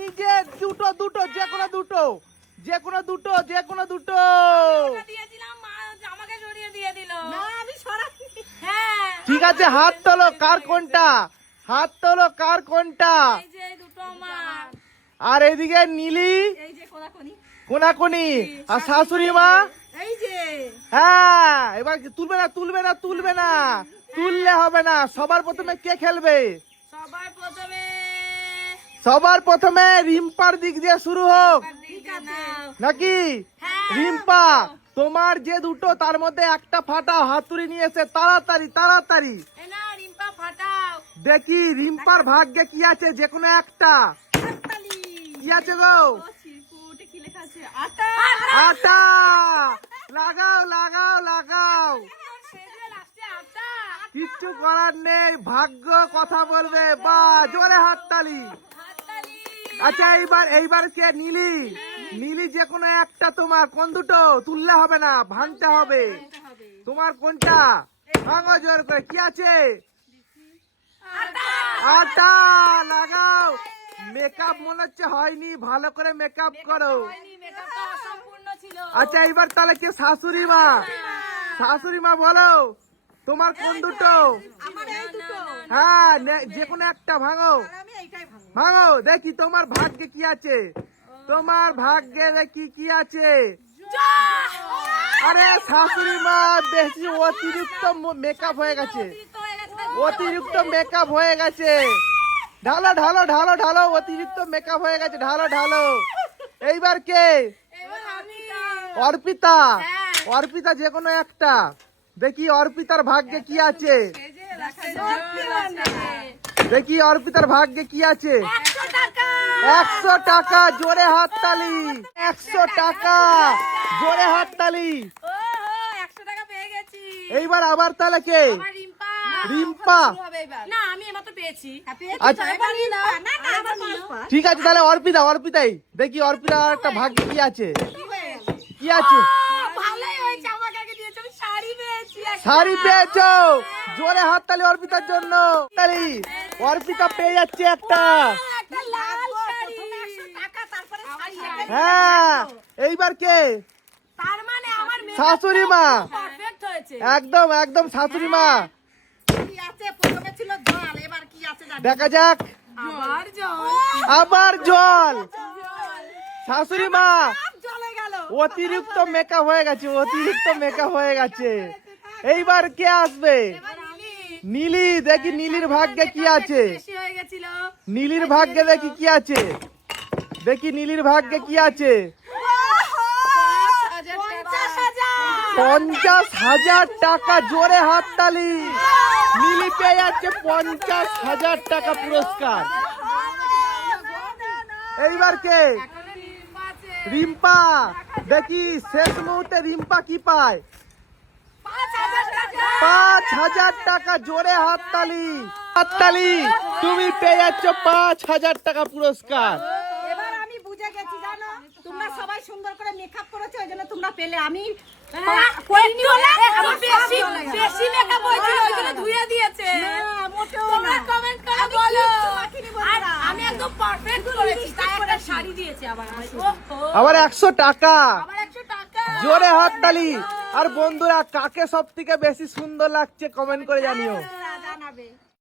নিজে দুটো দুটো যে কোনো দুটো যে কোনো দুটো যে কোনো দুটো দিয়েছিলাম মা আমাকে সরিয়ে দিয়ে দিল। না আমি সরাইনি। হ্যাঁ ঠিক আছে হাত তোলো কার কোনটা হাত তোলো কার কোনটা এই যে দুটো আমার। আর এদিকে নীলি এই যে কোলাকুনি। কোনাকুনি আর শাশুড়ি মা এই যে হ্যাঁ এবার তুলবে না তুলবে না তুলবে না তুললে হবে না সবার প্রথমে কে খেলবে সবার প্রথমে রিম্পার দিক দিয়ে শুরু হোক দিকে নাও। নাকি হ্যাঁ। রিম্পা তোমার যে দুটো তার মধ্যে একটা ফাটাও হাতুড়ি নিয়ে এসে তাড়াতাড়ি তাড়াতাড়ি এই না রিম্পা ফাটাও। দেখি রিম্পার ভাগ্যে কি আছে যে কোনো একটা হাততালি। কি আছে গো ও চিরকুটে কি লেখা আছে? আটা। আটা লাগাও লাগাও লাগাও সেজে লাস্টে আটা। কিচ্ছু করার নেই ভাগ্য কথা বলবে বা জোরে হাততালি হাততালি। আচ্ছা এইবার কে নীলি নীলি যে কোনো একটা তোমার কোন দুটো তুললে হবে না ভাঙতে হবে তোমার কোনটা ভাঙো জোর করে কি আছে আটা লাগাও মেকআপ মনে হচ্ছে হয়নি ভালো করে মেকআপ করো হয়নি, মেকআপটা অসম্পূর্ণ ছিল। আচ্ছা এইবার তাহলে কে শাশুড়ি মা বলো তোমার কোন দুটো আমার এই দুটো। হ্যাঁ যে কোনো একটা ভাঙো আর আমি এইটাই ভাঙবো। ভাঙো দেখি তোমার ভাগ্যে কি আছে তোমার ভাগ্যে দেখি কি আছে আরে শাশুড়ি মা বেশি অতিরিক্ত মেকআপ হয়ে গেছে অতিরিক্ত হয়ে গেছে তাই অতিরিক্ত মেকআপ হয়ে গেছে ঢালো ঢালো ঢালো ঢালো অতিরিক্ত মেকআপ হয়ে গেছে ঢালো ঢালো এইবার কে এবার আমি। অর্পিতা হ্যাঁ। অর্পিতা যে কোনো একটা দেখি অর্পিতার ভাগ্যে কি আছে সেজে লাস্টে জোর আছে। দেখি অর্পিতার ভাগ্যে কি আছে 100 টাকা। 100 টাকা জোরে হাততালি 100 টাকা জোরে হাততালি ও 100 টাকা পেয়ে গেছি। এইবার আবার তাহলে কে আবার রিম্পা। রিম্পা না আমি এমাত্র পেয়েছি। আচ্ছা এবার না না না এবার রিম্পা। ঠিক আছে তাহলে অর্পিতাই দেখি অর্পিতা একটা ভাগ্যে কি আছে কি হয়ে গেছে? কি আছে ভালোই হয়েছে আমাকে আগে দিয়েছে আমি শাড়ি পেয়েছি একটা। শাড়ি পেয়েছো জোরে হাততালি অর্পিতার জন্য তালি অর্পিতা পেয়ে যাচ্ছে একটা একটা লাল শাড়ি। প্রথমে 100 টাকা তারপরে শাড়ি। হ্যাঁ এইবার কে তার মানে আমার শাশুড়ি মা পারফেক্ট হয়েছে। একদম একদম শাশুড়ি মা কি আছে? প্রথমে ছিল জল, এবার কি আছে জানি না। দেখা যাক আবার জল। আবার জল শাশুড়ি মা সব জ্বলে গেল। অতিরিক্ত মেকআপ হয়ে গেছে অতিরিক্ত মেকআপ হয়ে গেছে এইবার কে আসবে এবার নীলি। নীলি দেখি নীলির ভাগ্যে কি আছে বেশি হয়ে গেছিল। নীলির ভাগ্যে দেখি কি আছে দেখি নীলির ভাগ্যে কি আছে 50,000 50,000 টাকা জোরে হাততালি নীলি পেয়ে যাচ্ছে 50,000 টাকা পুরস্কার এইবার কে এখনো রিম্পা আছে। রিম্পা দেখি শেষ মুহূর্তে রিম্পা কি পায় 5,000 টাকা। 5,000 টাকা জোরে হাততালি হাততালি তুমি পেয়ে যাচ্ছ 5,000 টাকা পুরস্কার এবার আমি বুঝে গেছি জানো, তোমরা সবাই সুন্দর করে মেকআপ করেছো ওই জন্য তোমরা পেলে। আমি করিনি বলে আমার বেশি বেশি মেকআপ হয়েছিল ওই জন্য ধুয়ে দিয়েছে। না, মোটেও তোমরা না। কমেন্ট করে আমি বলো। কিচ্ছু মাখিনি আর বন্ধুরা। আমি একদম পারফেক্ট করেছি তাই একটা শাড়ি দিয়েছে আবার আমায়। ওহো। আবার 100 টাকা আবার 100 টাকা। জোরে হাততালি আর বন্ধুরা কাকে সব থেকে বেশি সুন্দর লাগছে কমেন্ট করে জানিও